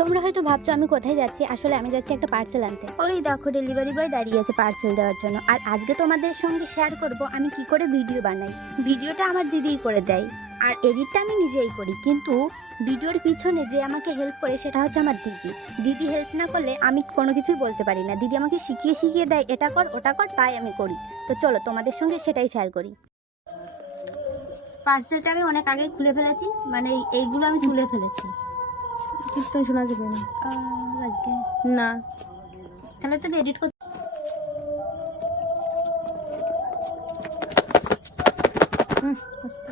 তোমরা হয়তো ভাবছো আমি কোথায় যাচ্ছি, আসলে আমি যাচ্ছি একটা পার্সেল আনতে। ওই দেখো ডেলিভারি বয় দাঁড়িয়ে আছে পার্সেল দেওয়ার জন্য। আর আজকে তোমাদের সঙ্গে শেয়ার করব আমি কি করে ভিডিও বানাই। ভিডিওটা আমার দিদিই করে দেয় আর এডিটটা আমি নিজেই করি, কিন্তু ভিডিওর পিছনে যে আমাকে হেল্প করে সেটা হচ্ছে আমার দিদি। দিদি হেল্প না করলে আমি কোনো কিছুই বলতে পারি না। দিদি আমাকে শিখিয়ে শিখিয়ে দেয়, এটা কর ওটা কর, তাই আমি করি। তো চলো তোমাদের সঙ্গে সেটাই শেয়ার করি। পার্সেলটা আমি অনেক আগে খুলে ফেলেছি, মানে এইগুলো আমি তুলে ফেলেছি। কীর্তন শোনা যাবে না। আজকে না, তাহলে তো এডিট করতে আস্তে।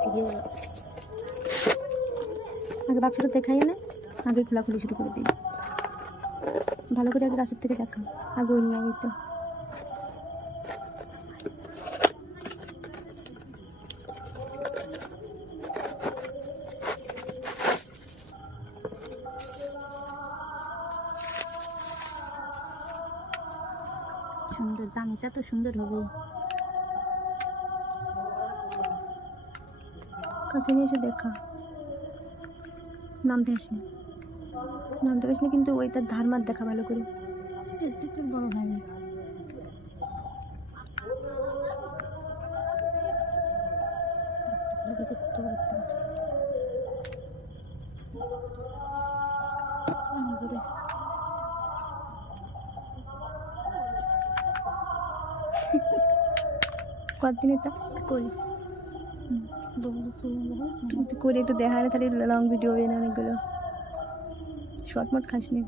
শিখে গেল। আগে বাক্সটা দেখাই না, আগে খোলাখুলি শুরু করে দিই। ভালো করে আগে গাছের থেকে দেখা, আগে ওই নিয়ে আগে তো সুন্দর, দামটা তো সুন্দর হবে। কাছে নিয়ে এসে দেখা। নাম দেখিস না, নাম দেখিস না, কিন্তু ওই তার ধার মার দেখা ভালো করে। একটু তো বড় হয়নি। কতদিন এটা করি তুই করে একটু দেখা রে, তাহলে লং ভিডিও হবে না অনেকগুলো। শর্ট মট খাস নি।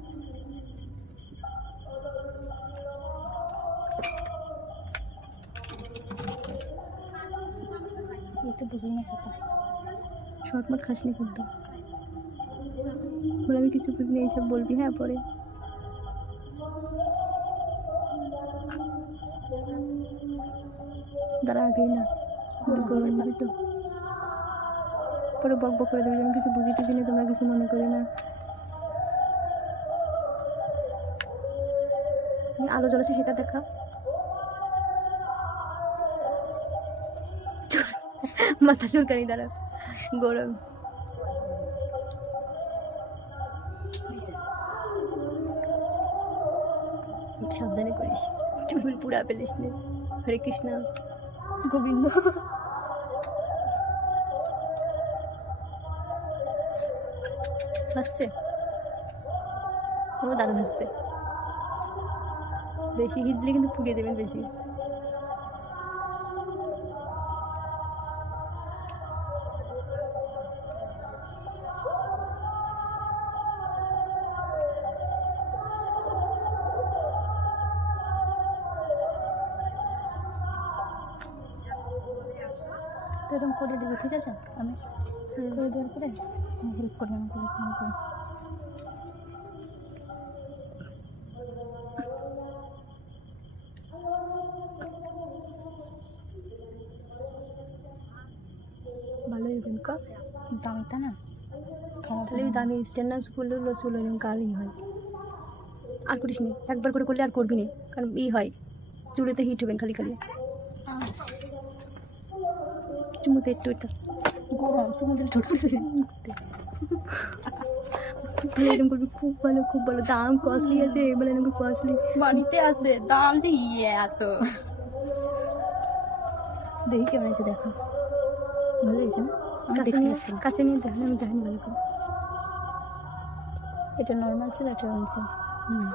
এই তো বুঝি না সাথে শর্ট মট খাস নি কিন্তু। বলে আমি কিছু বুঝিনি, এইসব বলবি হ্যাঁ পরে। দাঁড়া আগেই না গরম দিবি তো, পরে বক বক করে দেবে, আমি কিছু বুঝি টুঝি না, তোমরা কিছু মনে করে না। আলো জ্বলেছে সেটা দেখা। মাথা চুলকানি, দাঁড়া গরম। সাবধানে করিস, চুল পুরা ফেলিস নে। হরে কৃষ্ণ গোবিন্দ। হাসছে, ও দারুণ হাসছে। বেশি হিট দিলে কিন্তু পুড়িয়ে দেবেন বেশি। তো এরকম করে দেবো, ঠিক আছে? আমি করে দেওয়ার পরে হেল্প করবে আমাকে যখন আমি করি। ভালোই দেন কা দামিটা না খারাপ তাহলে দামি স্ট্যান্ডার্ড করলেও লসুল এরকম কারই হয়। আর করিস নি, একবার করে করলে আর করবি না, কারণ ই হয় চুলেতে হিট হবেন খালি খালি। চুমুতে একটু এটা গরম সমুদ্রে ঠোঁট পড়ছে। ভালো এরকম করবি, খুব ভালো খুব ভালো। দাম কস্টলি আছে বলে এরকম কস্টলি। বাড়িতে আছে দাম যে এত। দেখি কেমন আছে, দেখো ভালো হয়েছে না? কাছে নিয়ে দেখেন, আমি দেখেন ভালো করে। এটা নর্মাল ছিল, এটা রয়েছে। হুম।